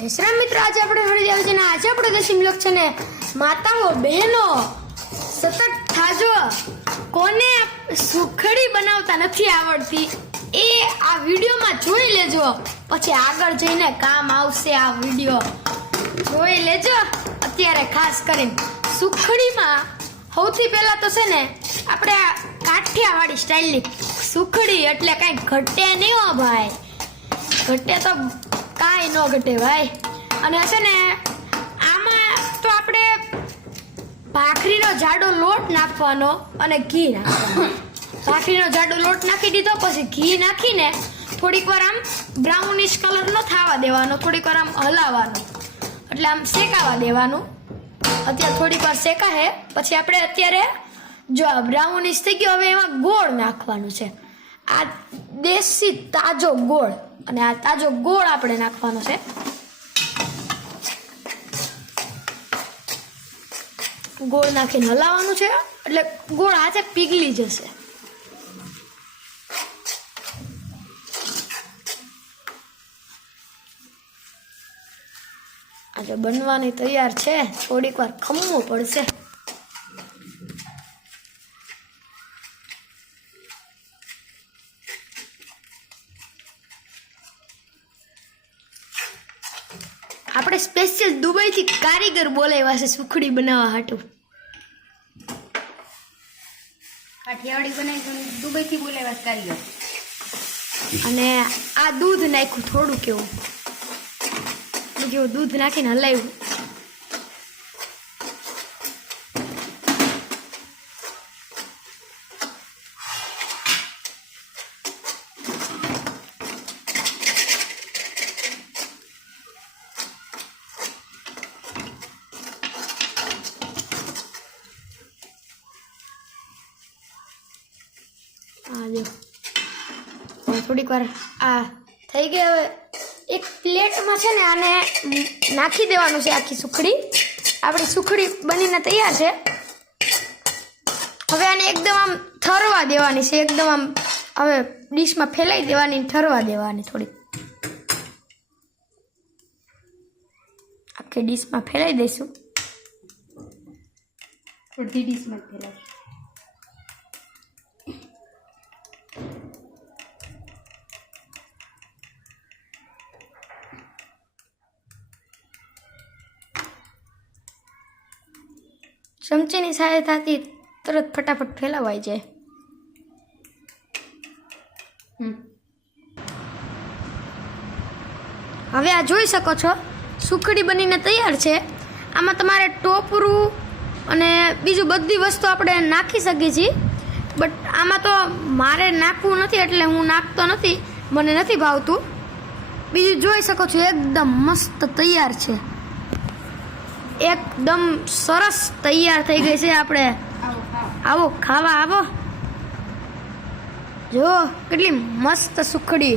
જય શ્રી રામ મિત્રો, આજે આપણે મળી જાય છે ને આજે આપણે દસમી બ્લોગ છે ને માતાઓ બહેનો સતત થાજો કોને સુખડી બનાવતા નથી આવડતી એ આ વિડીયોમાં જોઈ લેજો, પછી આગળ જઈને કામ આવશે. આ વિડીયો જોઈ લેજો. અત્યારે ખાસ કરીને સુખડીમાં સૌથી પહેલા તો છે ને આપણે આ કાઠિયાવાડી સ્ટાઇલની સુખડી એટલે કાંઈ ઘટે નહીં હો ભાઈ, ઘટે તો કાંઈ ન ઘટે ભાઈ. અને છે ને આમાં તો આપણે ભાખરીનો જાડો લોટ નાખવાનો અને ઘી નાખવાનું. ભાખરીનો જાડો લોટ નાખી દીધો, પછી ઘી નાખીને થોડીક વાર આમ બ્રાઉનિશ કલરનો થવા દેવાનો, થોડીક વાર આમ હલાવવાનો, એટલે આમ શેકાવા દેવાનું. અત્યારે થોડીક વાર શેકાશે પછી આપણે અત્યારે જો બ્રાઉનિશ થઈ ગયો, હવે એમાં ગોળ નાખવાનું છે. આ દેશી તાજો ગોળ, અને આ તાજો ગોળ આપણે નાખવાનો છે. ગોળ નાખીને હલાવવાનું છે એટલે ગોળ હાથે પીગળી જશે. આજે બનવાની તૈયાર છે, થોડીક વાર ખમવું પડશે. આપણે સ્પેશિયલ દુબઈથી કારીગર બોલાવ્યા છે સુખડી બનાવવા હાટું. કાઠિયાવાડી બનાવી દુબઈથી બોલાવ્યા કારીગર. અને આ દૂધ નાખ્યું થોડું, કેવું દૂધ નાખીને હલાવ્યું. થોડીક વાર આ થઈ ગઈ. હવે એક પ્લેટમાં છે ને આને નાખી દેવાનું છે આખી સુખડી. આપણી સુખડી બનીને તૈયાર છે. હવે આને એકદમ આમ ઠરવા દેવાની છે, એકદમ આમ હવે ડીશમાં ફેલાઈ દેવાની, ઠરવા દેવાની. થોડીક આખી ડીશમાં ફેલાઈ દઈશું. અડધી ડીશમાં ફેલાય. ચમચીની સહાયતાથી તરત ફટાફટ ફેલાવાઈ જાય. હવે આ જોઈ શકો છો સુખડી બનીને તૈયાર છે. આમાં તમારે ટોપરું અને બીજું બધી વસ્તુ આપણે નાખી શકીએ છીએ, બટ આમાં તો મારે નાખવું નથી એટલે હું નાખતો નથી, મને નથી ભાવતું. બીજું જોઈ શકો છો એકદમ મસ્ત તૈયાર છે, એકદમ સરસ તૈયાર થઈ ગઈ છે. આપણે આવો ખાવા આવો, જો કેટલી મસ્ત સુખડી.